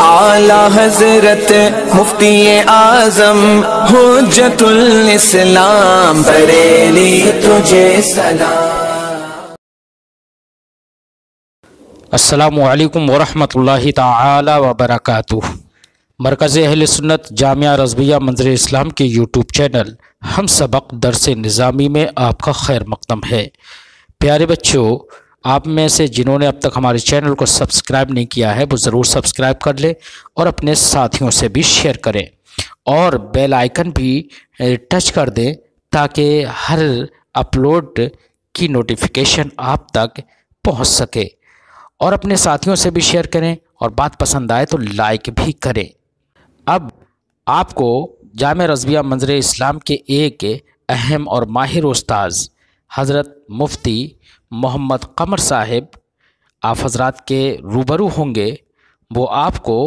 اعلی حضرت مفتی اعظم حجت الاسلام بریلی تجھے سلام۔ السلام علیکم ورحمۃ اللہ تعالی وبرکاتہ۔ مرکز اہل سنت جامعہ رضویہ منظر اسلام کے یوٹیوب چینل ہم سبق درس نظامی میں آپ کا خیر مقدم ہے۔ پیارے بچوں، آپ میں سے جنہوں نے اب تک ہمارے چینل کو سبسکرائب نہیں کیا ہے وہ ضرور سبسکرائب کر لیں اور اپنے ساتھیوں سے بھی شیئر کریں اور بیل آئیکن بھی ٹچ کر دیں تاکہ ہر اپلوڈ کی نوٹیفیکیشن آپ تک پہنچ سکے، اور اپنے ساتھیوں سے بھی شیئر کریں اور بات پسند آئے تو لائک بھی کریں۔ اب آپ کو جامعہ رضویہ منظر اسلام کے ایک اہم اور ماہر استاذ حضرت مفتی محمد قمر صاحب آپ حضرات کے روبرو ہوں گے۔ وہ آپ کو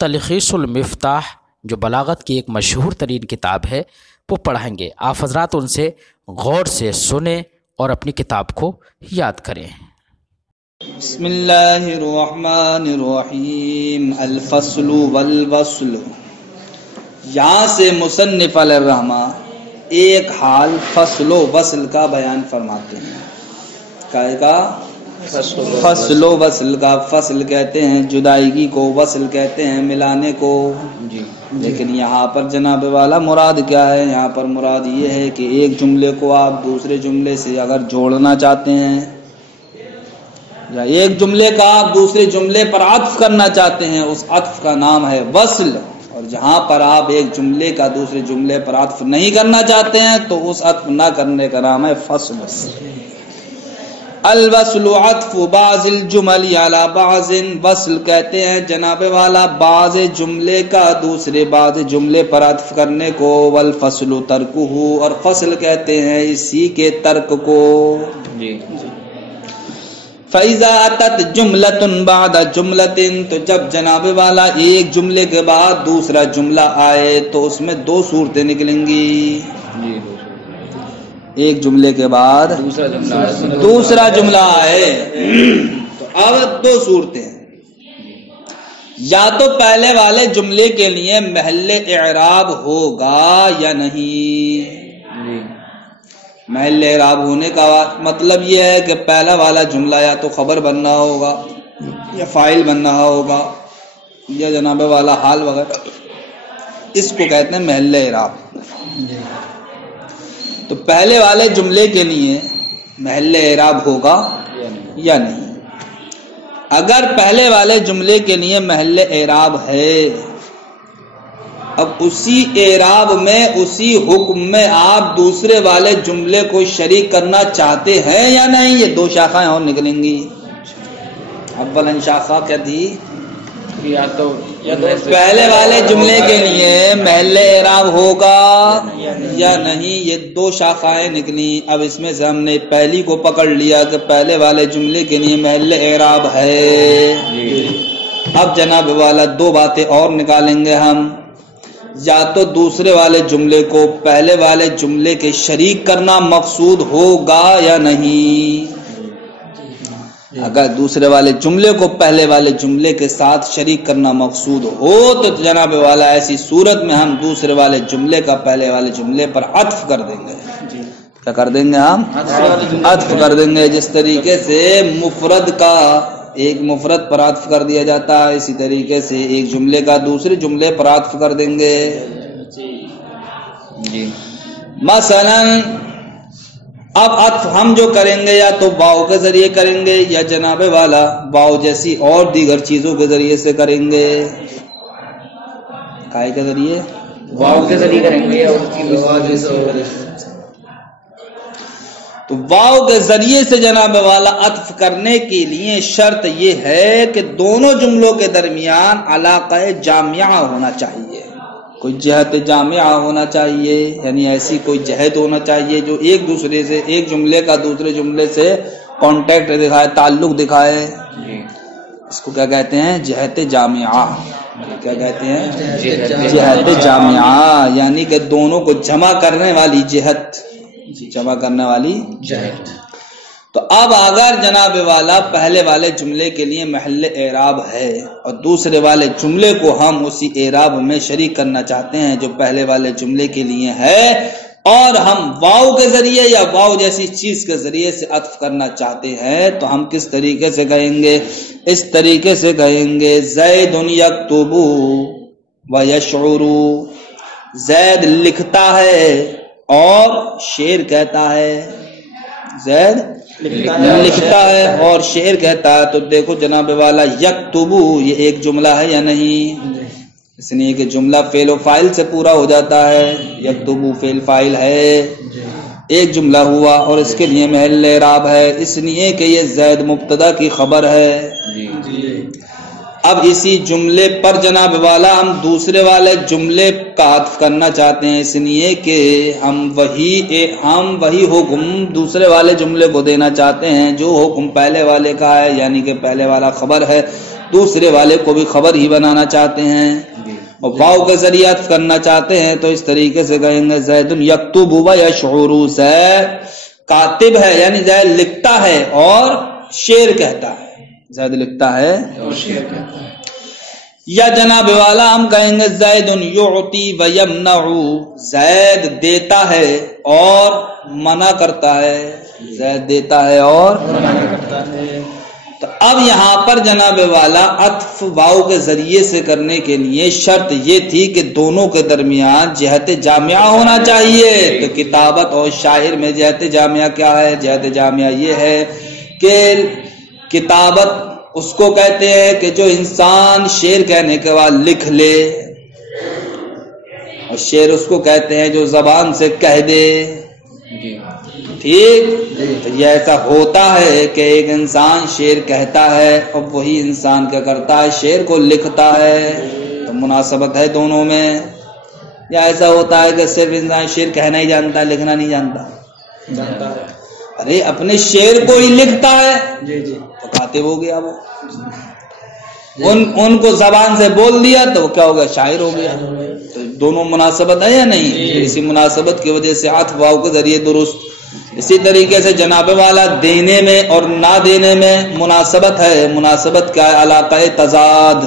تلخیص المفتاح جو بلاغت کی ایک مشہور ترین کتاب ہے وہ پڑھائیں گے۔ آپ حضرات ان سے غور سے سنیں اور اپنی کتاب کو یاد کریں۔ بسم اللہ الرحمن الرحیم۔ الفصل والوصل، یہاں سے مصنف علیہ الرحمہ ایک حال فصل و وصل کا بیان فرماتے ہیں۔ فصل و وصل کا، فصل کہتے ہیں جدائیگی کو، وصل کہتے ہیں ملانے کو۔ لیکن یہاں پر جناب والا مراد کیا ہے؟ یہاں پر مراد یہ ہے کہ ایک جملے کو آپ دوسرے جملے سے اگر جوڑنا چاہتے ہیں یا ایک جملے کا آپ دوسرے جملے پر عطف کرنا چاہتے ہیں، اس عطف کا نام ہے وصل۔ اور جہاں پر آپ ایک جملے کا دوسرے جملے پر عطف نہیں کرنا چاہتے ہیں تو اس عطف نہ کرنے کا نام ہے فصل۔ الوصل عطف بعض الجمل علی بعض، وصل کہتے ہیں جناب والا بعض جملے کا دوسرے بعض جملے پر عطف کرنے کو۔ والفصل ترکہ، اور فصل کہتے ہیں اسی کے ترک کو۔ فَإِذَا أَتَتْ جُمْلَةٌ بَعْدَ جُمْلَةٍ، تو جب جناب والا ایک جملے کے بعد دوسرا جملہ آئے تو اس میں دو صورتیں نکلیں گی۔ ایک جملے کے بعد دوسرا جملہ آئے تو اب دو صورتیں ہیں، یا تو پہلے والے جملے کے لیے محل اعراب ہوگا یا نہیں۔ محل اعراب ہونے کا مطلب یہ ہے کہ پہلا والا جملہ یا تو خبر بننا ہوگا یا فاعل بننا ہوگا یا جناب والا حال وغیرہ، اس کو کہتے ہیں محل اعراب۔ تو پہلے والے جملے کے لیے محل اعراب ہوگا یا نہیں؟ اگر پہلے والے جملے کے لیے محل اعراب ہے، اب اسی اعراب میں اسی حکم میں آپ دوسرے والے جملے کو شریک کرنا چاہتے ہیں یا نہیں؟ یہ دو شاخائیں اور نکلیں گی۔ اولا شاخہ کیا تھی؟ یا تو پہلے والے جملے کے لیے محل اعراب ہوگا یا نہیں، یہ دو شاخائیں نکلی۔ اب اس میں سے ہم نے پہلی کو پکڑ لیا کہ پہلے والے جملے کے لیے محل اعراب ہے۔ اب جناب والا دو باتیں اور نکالیں گے ہم، یا تو دوسرے والے جملے کو پہلے والے جملے کے شریک کرنا مقصود ہوگا یا نہیں۔ اگر دوسرے والے جملے کو پہلے والے جملے کے ساتھ شریک کرنا مقصود ہو تو جناب والا ایسی صورت میں ہم دوسرے والے جملے کا پہلے والے جملے پر عطف کر دیں گے۔ کیا کر دیں گے ہم؟ عطف کر دیں گے۔ جس طریقے سے مفرد کا ایک مفرد پر عطف کر دیا جاتا ہے، اسی طریقے سے ایک جملے کا دوسرے جملے پر عطف کر دیں گے۔ مثلا اب عطف ہم جو کریں گے یا تو واو کے ذریعے کریں گے یا جناب والا واو جیسی اور دیگر چیزوں کے ذریعے سے کریں گے۔ کائے کے ذریعے؟ واو کے ذریعے کریں گے۔ تو واو کے ذریعے سے جناب والا عطف کرنے کے لیے شرط یہ ہے کہ دونوں جملوں کے درمیان علاقہ جامعہ ہونا چاہیے، کوئی جہت جامعہ ہونا چاہیے، یعنی ایسی کوئی جہت ہونا چاہیے جو ایک دوسرے سے، ایک جملے کا دوسرے جملے سے کانٹیکٹ دکھائے، تعلق دکھائے۔ اس کو کیا کہتے ہیں؟ جہت جامعہ۔ کیا کہتے ہیں؟ جہت جامعہ، یعنی کہ دونوں کو جمع کرنے والی جہت، جمع کرنے والی جہت۔ تو اب اگر جناب والا پہلے والے جملے کے لیے محل اعراب ہے اور دوسرے والے جملے کو ہم اسی اعراب میں شریک کرنا چاہتے ہیں جو پہلے والے جملے کے لیے ہے، اور ہم واو کے ذریعے یا واو جیسی چیز کے ذریعے سے عطف کرنا چاہتے ہیں، تو ہم کس طریقے سے کہیں گے؟ اس طریقے سے کہیں گے زید یکتب و یشعر، زید لکھتا ہے اور شعر کہتا ہے، زید لکھتا ہے اور شعر کہتا ہے۔ تو دیکھو جناب والا یکتب یہ ایک جملہ ہے یا نہیں؟ اس لیے کہ جملہ فعل و فاعل سے پورا ہو جاتا ہے، یکتب فعل فاعل ہے، ایک جملہ ہوا اور اس کے لیے محل اعراب ہے، اس لیے کہ یہ زید مبتدا کی خبر ہے۔ اب اسی جملے پر جناب والا ہم دوسرے والے جملے کا عطف کرنا چاہتے ہیں، اس لیے کہ ہم وہی حکم دوسرے والے جملے کو دینا چاہتے ہیں جو حکم پہلے والے کا ہے، یعنی کہ پہلے والا خبر ہے، دوسرے والے کو بھی خبر ہی بنانا چاہتے ہیں اور واو کے ذریعے عطف کرنا چاہتے ہیں۔ تو اس طریقے سے کہیں گے زید یکتب و یشعر، زید کاتب ہے یعنی زید لکھتا ہے اور شعر کہتا ہے، زید لکھتا ہے اور شعر کہتا ہے۔ یا جناب والا ہم کہیں گے زید یعطی و یمنع، زید دیتا ہے اور منع کرتا ہے، زید دیتا ہے اور منع کرتا ہے۔ تو اب یہاں پر جناب والا عطف واو کے ذریعے سے کرنے کے لیے شرط یہ تھی کہ دونوں کے درمیان جہت جامعہ ہونا چاہیے۔ تو کتابت اور شاعر میں جہت جامعہ کیا ہے؟ جہت جامعہ یہ ہے کہ کتابت اس کو کہتے ہیں کہ جو انسان شعر کہنے کے بعد لکھ لے، اور شعر اس کو کہتے ہیں جو زبان سے کہہ دے، ٹھیک؟ تو یہ ایسا ہوتا ہے کہ ایک انسان شعر کہتا ہے اور وہی انسان کیا کرتا ہے؟ شعر کو لکھتا ہے، تو مناسبت ہے دونوں میں۔ یا ایسا ہوتا ہے کہ صرف انسان شعر کہنا ہی جانتا ہے، لکھنا نہیں جانتا؟ ارے اپنے شعر کو ہی لکھتا ہے تو کاتب ہو گیا وہ، ان کو زبان سے بول دیا تو وہ کیا ہوگا؟ شاعر ہو گیا۔ تو دونوں مناسبت ہے یا نہیں؟ اسی مناسبت کی وجہ سے عطف واو کے ذریعے درست۔ اسی طریقے سے جناب والا دینے میں اور نہ دینے میں مناسبت ہے۔ مناسبت کیا ہے؟ علاقہ تضاد،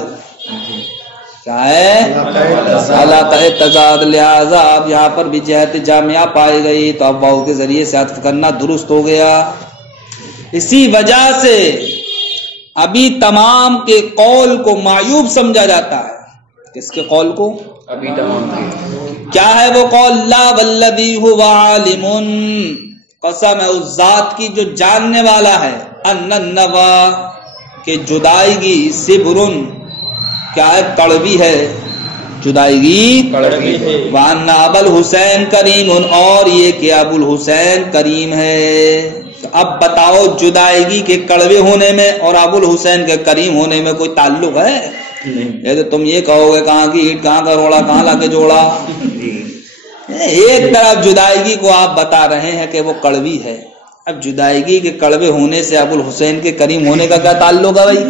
کیا ہے؟ علاقہ تضاد، لہذا اب یہاں پر بھی جہت جامعہ پائی گئی تو اب واو کے ذریعے سے عطف کرنا درست ہو گیا۔ اسی وجہ سے ابھی تمام کے قول کو معیوب سمجھا جاتا ہے۔ کس کے قول کو؟ ابھی تمام کے۔ کیا ہے وہ قول؟ لا والذی هو عالم، قسم ہے اس ذات کی جو جاننے والا ہے، ان النوا کہ جدائیگی، سبرن کیا ہے؟ کڑوی ہے، جدائیگی کڑوی ہے، وان ابو الحسین کریم، اور یہ کہ ابو الحسین کریم ہے۔ اب بتاؤ جدائیگی کے کڑوے ہونے میں اور ابو الحسین کے کریم ہونے میں کوئی تعلق ہے؟ یہ تو تم یہ کہو گے کہاں کی اینٹ کہاں کا روڑا کہاں لا کے جوڑا۔ ایک طرف جدائیگی کو آپ بتا رہے ہیں کہ وہ کڑوی ہے، اب جدائیگی کے کڑوے ہونے سے ابو الحسین کے کریم ہونے کا کیا تعلق ہے بھائی؟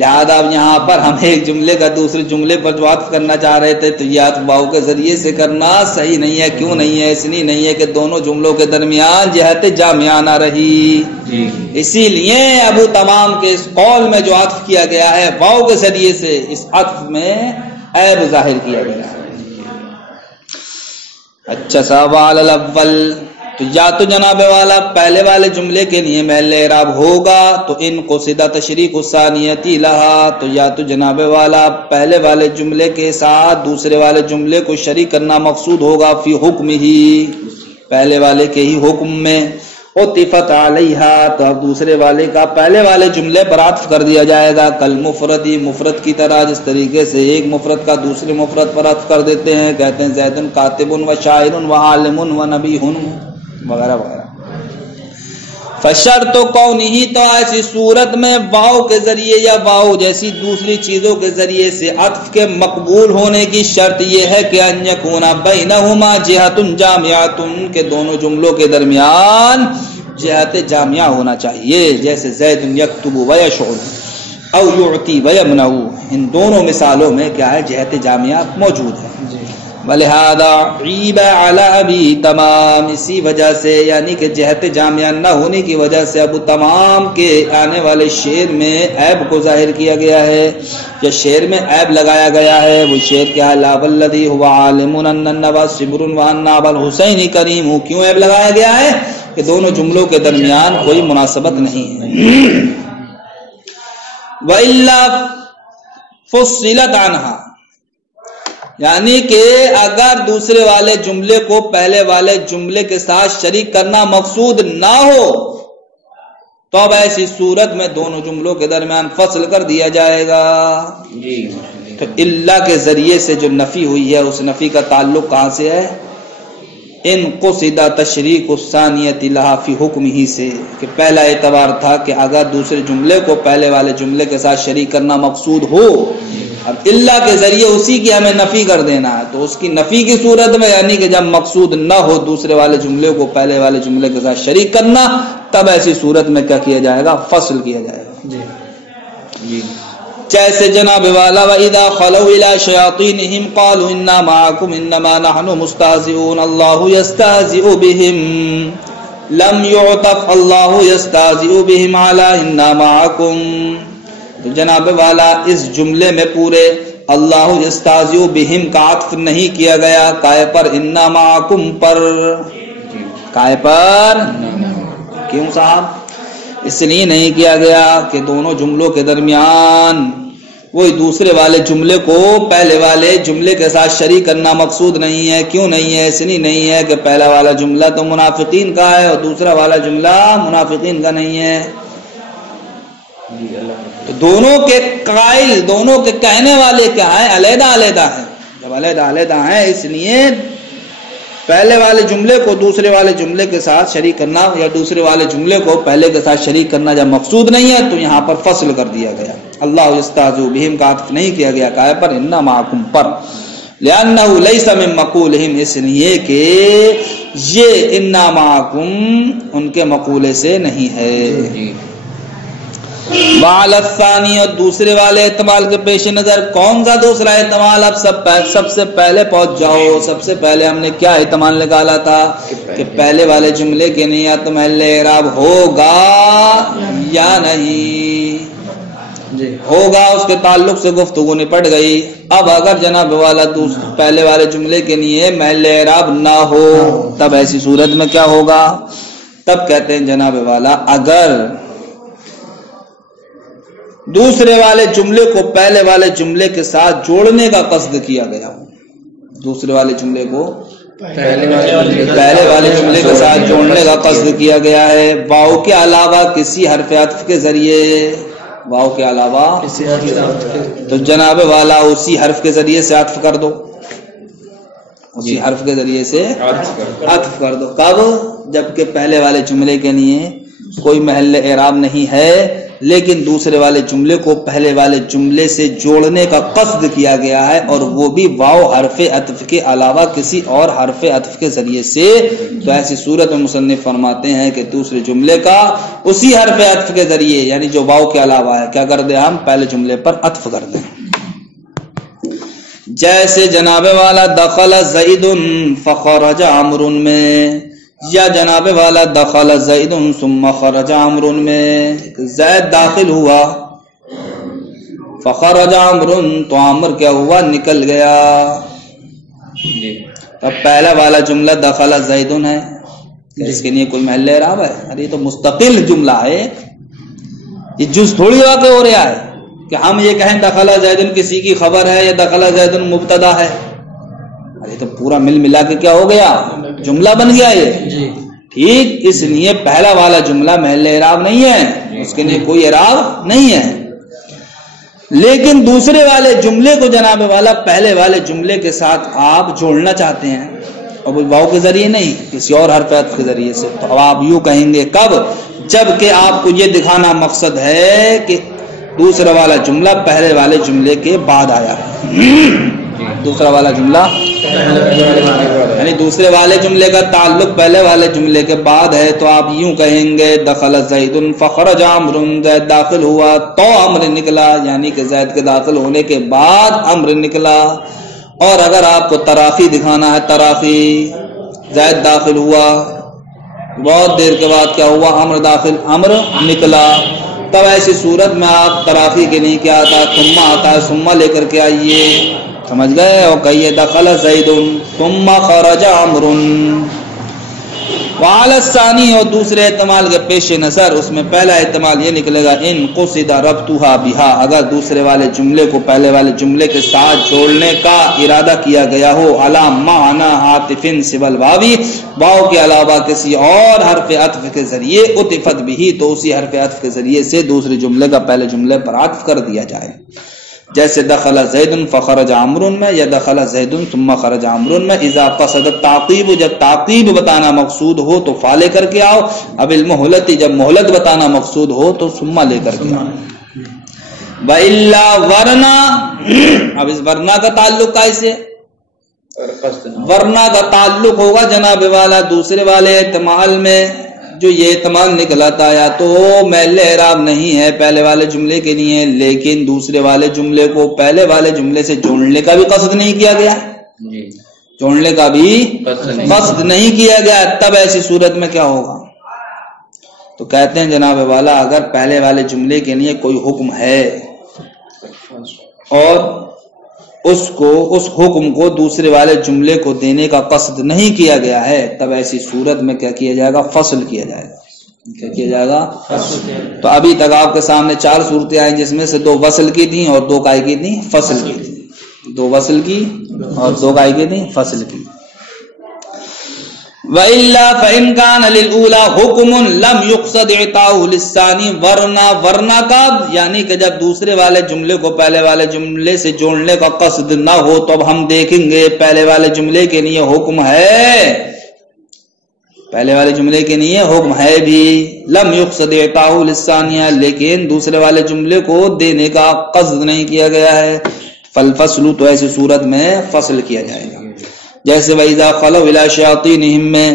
لہذا اب یہاں پر ہم ایک جملے کا دوسرے جملے پر جو عطف کرنا چاہ رہے تھے تو یہ عطف واو کے ذریعے سے کرنا صحیح نہیں ہے۔ کیوں نہیں ہے؟ اس لیے نہیں ہے کہ دونوں جملوں کے درمیان جہت جامعہ نہ رہی، اسی لیے ابو تمام کے اس قول میں جو عطف کیا گیا ہے واو کے ذریعے سے، اس عطف میں عیب ظاہر کیا گیا ہے۔ اچھا سوال الاول، تو یا تو جناب والا پہلے والے جملے کے لیے محل اعراب ہوگا تو ان قصدہ تشریک الثانیتی لہا، تو یا تو جناب والا پہلے والے جملے کے ساتھ دوسرے والے جملے کو شریک کرنا مقصود ہوگا فی حکم ہی، پہلے والے کے ہی حکم میں، عطفت علیہا تو اب دوسرے والے کا پہلے والے جملے پر عطف کر دیا جائے گا، کل مفردی مفرد کی طرح، جس طریقے سے ایک مفرد کا دوسرے مفرد پر عطف کر دیتے ہیں، کہتے ہیں زید کاتب و شاعر و عالم و نبی وغیرہ وغیرہ۔ فشرط کونہ، تو ایسی صورت میں واو کے ذریعے یا واو جیسی دوسری چیزوں کے ذریعے سے عطف کے مقبول ہونے کی شرط یہ ہے کہ ان یکون بینہما جہۃ جامعۃ، کہ دونوں جملوں کے درمیان جہت جامعہ ہونا چاہیے، جیسے زید یکتب و یشعر او یعطی و یمنع، ان دونوں مثالوں میں کیا ہے؟ جہت جامعہ موجود ہے۔ ولہذا عیب علی ابی تمام، اسی وجہ سے یعنی کہ جہت جامعہ نہ ہونے کی وجہ سے ابو تمام کے آنے والے شعر میں عیب کو ظاہر کیا گیا ہے، یا شعر میں عیب لگایا گیا ہے۔ وہ شعر کیا ہے؟ لا والذی هو عالم ان النبا صبر وان ابا الحسین کریم، کیوں عیب لگایا گیا ہے؟ کہ دونوں جملوں کے درمیان کوئی مناسبت نہیں ہے۔ وَإِلَّا فُصِّلَتْ عَنْهَا، یعنی کہ اگر دوسرے والے جملے کو پہلے والے جملے کے ساتھ شریک کرنا مقصود نہ ہو تو اب ایسی صورت میں دونوں جملوں کے درمیان فصل کر دیا جائے گا۔ تو اللہ کے ذریعے سے جو نفی ہوئی ہے اس نفی کا تعلق کہاں سے ہے؟ ان قصد تشریک الثانیۃ لہا فی حکم ہی سے، کہ پہلا اعتبار تھا کہ اگر دوسرے جملے کو پہلے والے جملے کے ساتھ شریک کرنا مقصود ہو، اب اللہ کے ذریعے اسی کی ہمیں نفی کر دینا ہے، تو اس کی نفی کی صورت میں یعنی کہ جب مقصود نہ ہو دوسرے والے جملے کو پہلے والے جملے کے ساتھ شریک کرنا، تب ایسی صورت میں کیا کیا جائے گا؟ فصل کیا جائے گا۔ جیسے جناب والا وَإِذَا خَلَوْا إِلَىٰ شَيَاطِينِهِمْ قَالُوا إِنَّا مَعَكُمْ إِنَّمَا نَحْنُ مُسْتَهْزِئُونَ اللَّهُ يَسْتَهْزِئُ بِهِمْ لَمْ يُعْطَفْ اللَّهُ يَسْتَهْزِئُ بِهِمْ عَلَىٰ إِنَّا مَعَكُمْ، تو جناب والا اس جملے میں پورے اللہ یستہزئ بہم کا عطف نہیں کیا گیا کائے پر انا معکم پر، کائے پر کیوں صاحب؟ اس لیے نہیں کیا گیا کہ دونوں جملوں کے درمیان وہی دوسرے والے جملے کو پہلے والے جملے کے ساتھ شریک کرنا مقصود نہیں ہے۔ کیوں نہیں ہے؟ اس لیے نہیں ہے کہ پہلا والا جملہ تو منافقین کا ہے اور دوسرا والا جملہ منافقین کا نہیں ہے۔ تو دونوں کے قائل، دونوں کے کہنے والے کیا ہے؟ علیحدہ علیحدہ ہیں۔ جب علیحدہ علیحدہ ہیں اس لیے پہلے والے جملے کو دوسرے والے جملے کے ساتھ شریک کرنا یا دوسرے والے جملے کو پہلے کے ساتھ شریک کرنا جب مقصود نہیں ہے تو یہاں پر فصل کر دیا گیا۔ اللہ یستہزئ بہم کا عطف نہیں کیا گیا کائے پر انا معکم پر، لأنہ لیس من مقولہم، اس لیے کہ یہ انا معکم ان کے مقولے سے نہیں ہے۔ وعلی الثانی، اور دوسرے والے احتمال کے پیش نظر کون سا دوسرا احتمال؟ اب سب سے پہلے پہنچ جاؤ۔ سب سے پہلے ہم نے کیا احتمال نکالا تھا کہ پہلے والے جملے کے نہیں یا تو محل اعراب ہوگا یا نہیں ہوگا، اس کے تعلق سے گفتگو نپٹ گئی۔ اب اگر جناب والا پہلے والے جملے کے لیے محل اعراب نہ ہو تب ایسی صورت میں کیا ہوگا؟ تب کہتے ہیں جناب والا اگر دوسرے والے جملے کو پہلے والے جملے کے ساتھ جوڑنے کا قصد کیا گیا، دوسرے والے جملے کو پہلے والے جملے کے ساتھ جوڑنے کا قصد کیا گیا ہے واو کے علاوہ کسی حرف عطف کے ذریعے، واو کے علاوہ تو جناب والا اسی حرف کے ذریعے سے عطف کر دو، اسی حرف کے ذریعے سے عطف کر دو۔ کب؟ جبکہ پہلے والے جملے کے لیے کوئی محل اعراب نہیں ہے لیکن دوسرے والے جملے کو پہلے والے جملے سے جوڑنے کا قصد کیا گیا ہے، اور وہ بھی واو حرف عطف کے علاوہ کسی اور حرف عطف کے ذریعے سے۔ تو ایسی صورت میں مصنف فرماتے ہیں کہ دوسرے جملے کا اسی حرف عطف کے ذریعے یعنی جو واو کے علاوہ ہے کیا کر دیں؟ ہم پہلے جملے پر عطف کر دیں۔ جیسے جناب والا دخل زید فخرج عمرو میں، یا جناب والا دخل زید ثم خرج عمرو میں، زید داخل ہوا فخرج عمرو تو عمر کیا ہوا؟ نکل گیا۔ اب پہلا والا جملہ دخل زید ہے، اس کے لیے کوئی محل اعراب ہے؟ ارے یہ تو مستقل جملہ ہے، یہ جز تھوڑی واقع ہو رہا ہے کہ ہم یہ کہیں دخل زید کسی کی خبر ہے یا دخل زید مبتدا ہے۔ ارے تو پورا مل ملا کے کیا ہو گیا؟ جملہ بن گیا یہ، ٹھیک؟ اس لیے پہلا والا جملہ محل اعراب نہیں ہے، اس کے لیے کوئی اعراب نہیں ہے، لیکن دوسرے والے جملے کو جناب والا پہلے والے جملے کے ساتھ آپ جوڑنا چاہتے ہیں اور وہ واو کے ذریعے نہیں کسی اور حرف عطف کے ذریعے سے، تو اب آپ یوں کہیں گے کب؟ جب کہ آپ کو یہ دکھانا مقصد ہے کہ دوسرا والا جملہ پہلے والے جملے کے بعد آیا ہے، دوسرا والا جملہ یعنی دوسرے والے جملے کا تعلق پہلے والے جملے کے بعد ہے، تو آپ یوں کہیں گے دخل زید فخرج عمرو، زید داخل ہوا تو عمر نکلا، یعنی کہ زید کے داخل ہونے کے بعد عمر نکلا۔ اور اگر آپ کو تراخی دکھانا ہے، تراخی، زید داخل ہوا، بہت دیر کے بعد کیا ہوا، امر داخل، امر نکلا، تب ایسی صورت میں آپ تراخی کے لیے کیا آتا ہے، ثم آتا ہے، ثم لے کر کے آئیے، سمجھ گئے؟ اور کہیے دخل زید ثم خرج عمر۔ وعلی الثانی، اور دوسرے احتمال کے پیش نظر اس میں پہلا احتمال یہ نکلے گا ان قصد ربطها بها، اگر دوسرے والے جملے کو پہلے والے جملے کے ساتھ جوڑنے کا ارادہ کیا گیا ہو، علی معنی عاطف سوى الواو، واو کے علاوہ کسی اور حرف عطف کے ذریعے، عطفت به، تو اسی حرف عطف کے ذریعے سے دوسرے جملے کا پہلے جملے پر عطف کر دیا جائے، جیسے دخل زید فخرج عمرو میں، یا دخل زید ثم خرج عمرو میں۔ اذا قصد التعقیب، جب تعقیب بتانا مقصود ہو تو فا لے کر کے آؤ، اب المہلت، جب مہلت بتانا مقصود ہو تو ثم لے کر کے آؤ۔ وَإِلَّا، ورنہ، اب اس ورنہ کا تعلق کیسے؟ ورنہ کا تعلق ہوگا جناب والا دوسرے والے احتمال میں، جو یہ احتمال نکلا تھا یا تو محل اعراب نہیں ہے پہلے والے جملے کے لیے، لیکن دوسرے والے جملے کو پہلے والے جملے سے جوڑنے کا بھی قصد نہیں کیا گیا، جوڑنے کا بھی قصد نہیں کیا گیا، تب ایسی صورت میں کیا ہوگا؟ تو کہتے ہیں جناب والا اگر پہلے والے جملے کے لیے کوئی حکم ہے اور اس حکم کو دوسرے والے جملے کو دینے کا قصد نہیں کیا گیا ہے، تب ایسی صورت میں کیا کیا جائے گا؟ فصل کیا جائے گا۔ کیا کیا جائے گا؟ تو ابھی تک آپ کے سامنے 4 صورتیں آئیں جس میں سے 2 وصل کی تھیں اور 2 کائی کی تھیں؟ فصل کی تھیں۔ 2 وصل کی اور 2 کائی کی تھیں؟ فصل کی۔ وَإِلَّا فَإِنْ كَانَ لِلْأُولَى حُكْمٌ لَمْ يُقْصَدْ إِعْطَاؤُهُ لِلثَّانِي، ورنہ کب؟ یعنی کہ جب دوسرے والے جملے کو پہلے والے جملے سے جوڑنے کا قصد نہ ہو تو اب ہم دیکھیں گے پہلے والے جملے کے لیے حکم ہے، پہلے والے جملے کے لیے حکم ہے بھی، لم يقصد إعطاؤه للثانیہ، لیکن دوسرے والے جملے کو دینے کا قصد نہیں کیا گیا ہے، فالفصل، تو ایسی صورت میں فصل کیا جائے گا، جیسے وَإِذَا خَلَوْا إِلَىٰ شَيَاطِينِهِمْ میں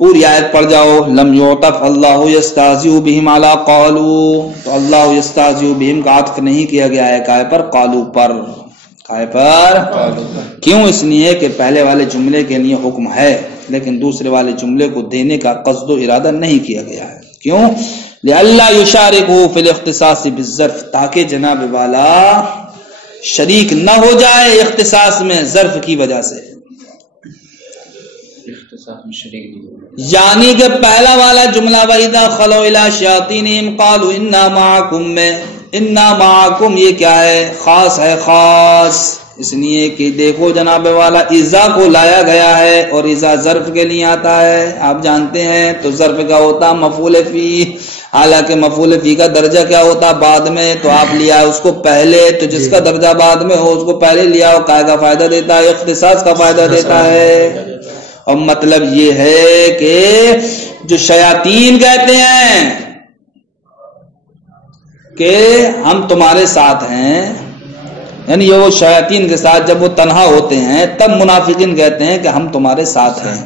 پوری آیت پڑھ جاؤ، لم يعطف اللہ یستہزئ بہم علی قالوا، تو اللہ یستہزئ بہم کا عطف نہیں کیا گیا ہے کائے پر؟ قالوا پر، کائے پر؟ کیوں؟ اس لیے کہ پہلے والے جملے کے لیے حکم ہے لیکن دوسرے والے جملے کو دینے کا قصد و ارادہ نہیں کیا گیا ہے، کیوں؟ لئلا یشارکہ فی الاختصاص بالظرف، تاکہ جناب والا شریک نہ ہو جائے اختصاص میں ظرف کی وجہ سے، یعنی کہ پہلا والا جملہ وَإِذَا خَلَوْا إِلَىٰ شَيَاطِينِهِمْ قَالُوا إِنَّا مَعَكُمْ میں اِنَّا مَعَكُمْ یہ کیا ہے؟ خاص ہے، خاص، اس لیے کہ دیکھو جناب والا اذا کو لایا گیا ہے اور اذا ظرف کے لیے آتا ہے، آپ جانتے ہیں، تو ظرف کا ہوتا مفعول فی، حالانکہ مفعول فی کا درجہ کیا ہوتا؟ بعد میں، تو آپ لیا اس کو پہلے، تو جس کا درجہ بعد میں ہو اس کو پہلے لیا، اور قاعدہ فائدہ دیتا ہے، اختصاص کا فائدہ دیتا ہے۔ اور مطلب یہ ہے کہ جو شیاطین کہتے ہیں کہ ہم تمہارے ساتھ ہیں، یعنی یہ وہ شیاطین کے ساتھ جب وہ تنہا ہوتے ہیں تب منافقین کہتے ہیں کہ ہم تمہارے ساتھ ہیں،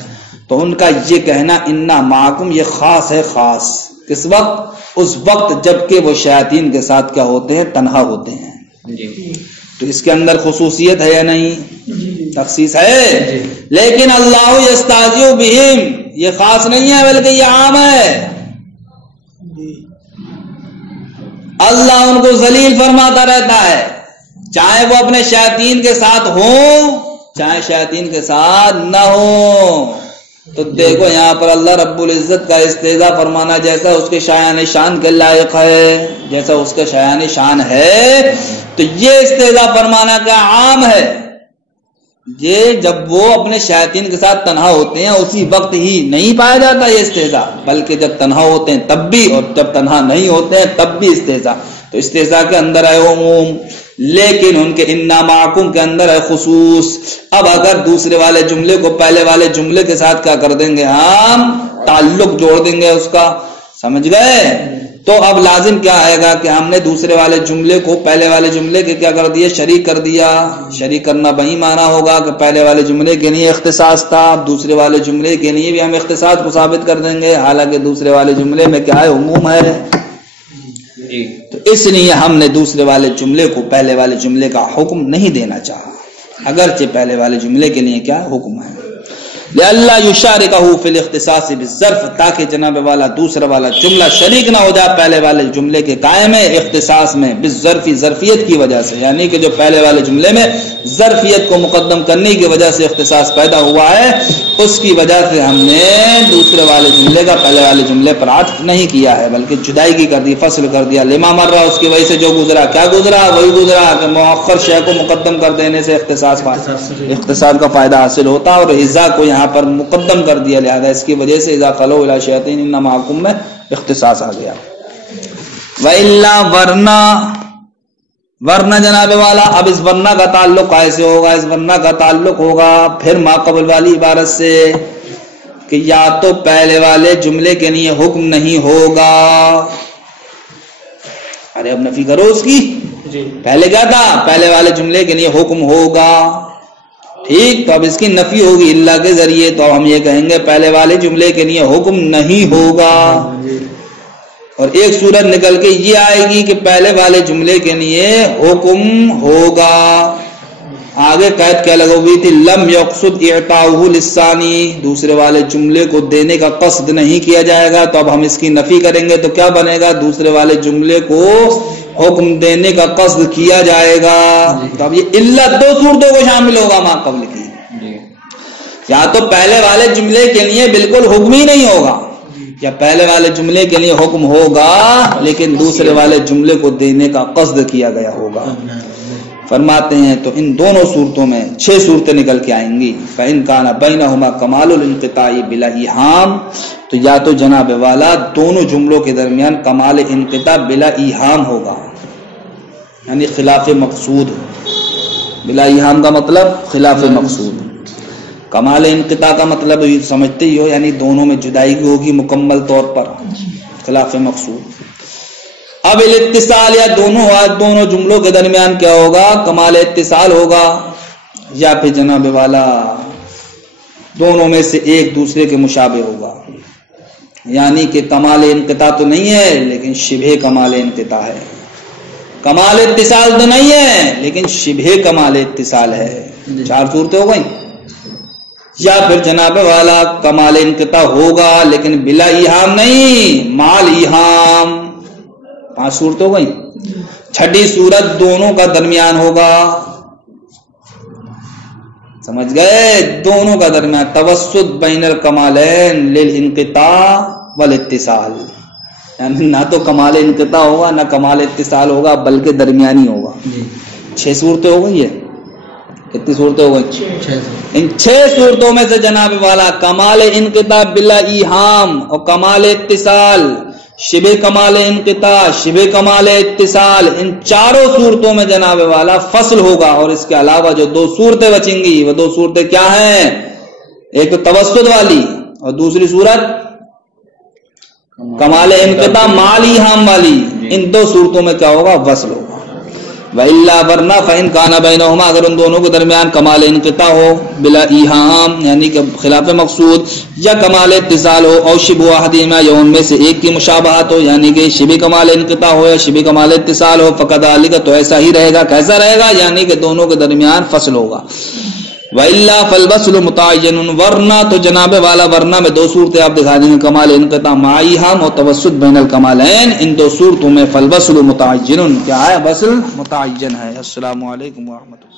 تو ان کا یہ کہنا انا معکم یہ خاص ہے، خاص کس وقت؟ اس وقت جب کہ وہ شیاطین کے ساتھ کیا ہوتے ہیں؟ تنہا ہوتے ہیں، تو اس کے اندر خصوصیت ہے یا نہیں؟ تخصیص ہے، لیکن اللہ یستہزئ بہم یہ خاص نہیں ہے بلکہ یہ عام ہے، اللہ ان کو ذلیل فرماتا رہتا ہے، چاہے وہ اپنے شیاطین کے ساتھ ہوں چاہے شیاطین کے ساتھ نہ ہوں۔ تو دیکھو یہاں پر اللہ رب العزت کا استہزاء فرمانا جیسا اس کے شایان شان کے لائق ہے، جیسا اس کے شایان شان ہے، تو یہ استہزاء فرمانا کیا عام ہے، یہ جب وہ اپنے شیاطین کے ساتھ تنہا ہوتے ہیں اسی وقت ہی نہیں پایا جاتا یہ استہزاء، بلکہ جب تنہا ہوتے ہیں تب بھی اور جب تنہا نہیں ہوتے ہیں تب بھی استہزاء، تو استہزاء کے اندر ہے عموم، لیکن ان کے انا معکم کے اندر ہے خصوص۔ اب اگر دوسرے والے جملے کو پہلے والے جملے کے ساتھ کیا کر دیں گے؟ ہم تعلق جوڑ دیں گے اس کا، سمجھ گئے؟ تو اب لازم کیا آئے گا کہ ہم نے دوسرے والے جملے کو پہلے والے جملے کے کیا کر دیا؟ شریک کر دیا۔ شریک کرنا وہی معنی ہوگا کہ پہلے والے جملے کے لیے اختصاص تھا، دوسرے والے جملے کے لیے بھی ہم اختصاص کو ثابت کر دیں گے، حالانکہ دوسرے والے جملے میں کیا ہے؟ عموم ہے، تو اس لیے ہم نے دوسرے والے جملے کو پہلے والے جملے کا حکم نہیں دینا چاہا۔ اگرچہ پہلے والے جملے کے لیے کیا حکم ہے؟ لئلا یشارکہ فی الاختصاص بالظرف، تاکہ جناب والا دوسرا والا جملہ شریک نہ ہو جائے پہلے والے جملے کے قائم اختصاص میں، بالظرفی ظرفیت کی وجہ سے، یعنی کہ جو پہلے والے جملے میں ظرفیت کو مقدم کرنے کی وجہ سے اختصاص پیدا ہوا ہے، اس کی وجہ سے ہم نے دوسرے والے جملے کا پہلے والے جملے پر عطف نہیں کیا ہے، بلکہ جدائیگی کر دی، فصل کر دیا۔ لما مر رہا، اس کی وجہ سے جو گزرا، کیا گزرا؟ وہی گزرا کہ مؤخر شے کو مقدم کر دینے سے اختصاص کا فائدہ حاصل ہوتا، اور اذا کو یہاں پر مقدم کر دیا، لہذا اس کی وجہ سے اذا خلو الی شیاطین ان معکم میں اختصاص آ گیا۔ وَإِلَّا ورنہ جناب والا، اب اس ورنہ کا تعلق کیسے ہوگا؟ اس ورنہ کا تعلق ہوگا پھر ما قبل والی عبارت سے کہ یا تو پہلے والے جملے کے لیے حکم نہیں ہوگا، ارے اب نفی کرو اس کی، پہلے کیا تھا؟ پہلے والے جملے کے لیے حکم ہوگا، ٹھیک، تو اب اس کی نفی ہوگی اللہ کے ذریعے، تو ہم یہ کہیں گے پہلے والے جملے کے لیے حکم نہیں ہوگا، اور ایک صورت نکل کے یہ آئے گی کہ پہلے والے جملے کے لیے حکم ہوگا۔ آگے قید کیا لگا ہوئی تھی؟ لم یقصد اعطاؤہ للثانی، دوسرے والے جملے کو دینے کا قصد نہیں کیا جائے گا، تو اب ہم اس کی نفی کریں گے تو کیا بنے گا؟ دوسرے والے جملے کو حکم دینے کا قصد کیا جائے گا، تو اب یہ علت دو صورتوں کو شامل ہوگا ما قبل کی، یا تو پہلے والے جملے کے لیے بالکل حکم ہی نہیں ہوگا، یا پہلے والے جملے کے لیے حکم ہوگا لیکن دوسرے والے جملے کو دینے کا قصد کیا گیا ہوگا۔ فرماتے ہیں تو ان دونوں صورتوں میں 6 صورتیں نکل کے آئیں گی۔ فَإِنْ كَانَ بَيْنَهُمَا كَمَالُ الْانْقِطَاعِ بِلَا ایہام، تو یا تو جناب والا دونوں جملوں کے درمیان کمال انقطاع بلا ایہام ہوگا، یعنی خلاف مقصود، بلا ایہام کا مطلب خلاف مقصود، کمال انقطاع کا مطلب سمجھتے ہی ہو، یعنی دونوں میں جدائیگی ہوگی مکمل طور پر، خلاف مقصود۔ اب الاتصال، یا دونوں جملوں کے درمیان کیا ہوگا؟ کمال اتصال ہوگا، یا پھر جناب والا دونوں میں سے ایک دوسرے کے مشابہ ہوگا، یعنی کہ کمال انقطاع تو نہیں ہے لیکن شبہ کمال انقطاع ہے، کمال اتصال تو نہیں ہے لیکن شبہ کمال اتصال ہے۔ 4 صورتیں ہو گئیں۔ یا پھر جناب والا کمال انقطاع ہوگا لیکن بلا ایہام نہیں، مال ایہام، 5 صورت ہو گئی۔ 6ٹھی صورت دونوں کا درمیان ہوگا، سمجھ گئے؟ دونوں کا درمیان، توسط بین الکمالین للانقطاع والاتصال، یعنی نہ تو کمال انقطاع ہوگا نہ کمال اتصال ہوگا بلکہ درمیانی ہوگا۔ 6 صورتیں ہو گئی ہے۔ کتنی صورتیں ہو گئی؟ ان 6 صورتوں میں سے جناب والا کمال انقطاع بلا ایہام اور کمال اتصال، شبہ کمال انقطاع، شبہ کمال اتصال، ان 4 صورتوں میں جناب والا فصل ہوگا، اور اس کے علاوہ جو 2 صورتیں بچیں گی وہ 2 صورتیں کیا ہیں؟ ایک تو توسط والی اور دوسری صورت کمال انقطاع مال ایہام والی، ان 2 صورتوں میں کیا ہوگا؟ وصل ہوگا۔ وَإِلَّا وَرْنَا فَإِنْ كَانَ بَيْنَهُمَا، اگر ان دونوں کے درمیان کمال انقطاع ہو بلا ایہام یعنی کہ خلاف مقصود، یا کمال اتصال ہو، اور شبہ احدہما، یا ان میں سے ایک کی مشابہت ہو، یعنی کہ شبہ کمال انقطاع ہو یا شبہ کمال اتصال ہو، فَكَذَلِكَ، تو ایسا ہی رہے گا۔ کیسا رہے گا؟ یعنی کہ دونوں کے درمیان فصل ہوگا۔ وَإِلَّا فَالْوَصْلُ مُتَعَيَّنٌ، ورنہ تو جناب والا ورنہ میں 2 صورتیں آپ دکھا دیں گے، کمال انقطاع مع ایہام اور توسط بین الکمالین، ان 2 صورتوں میں فالوصل متعین، کیا ہے؟ وصل متعین ہے۔ السلام علیکم ورحمۃ اللہ۔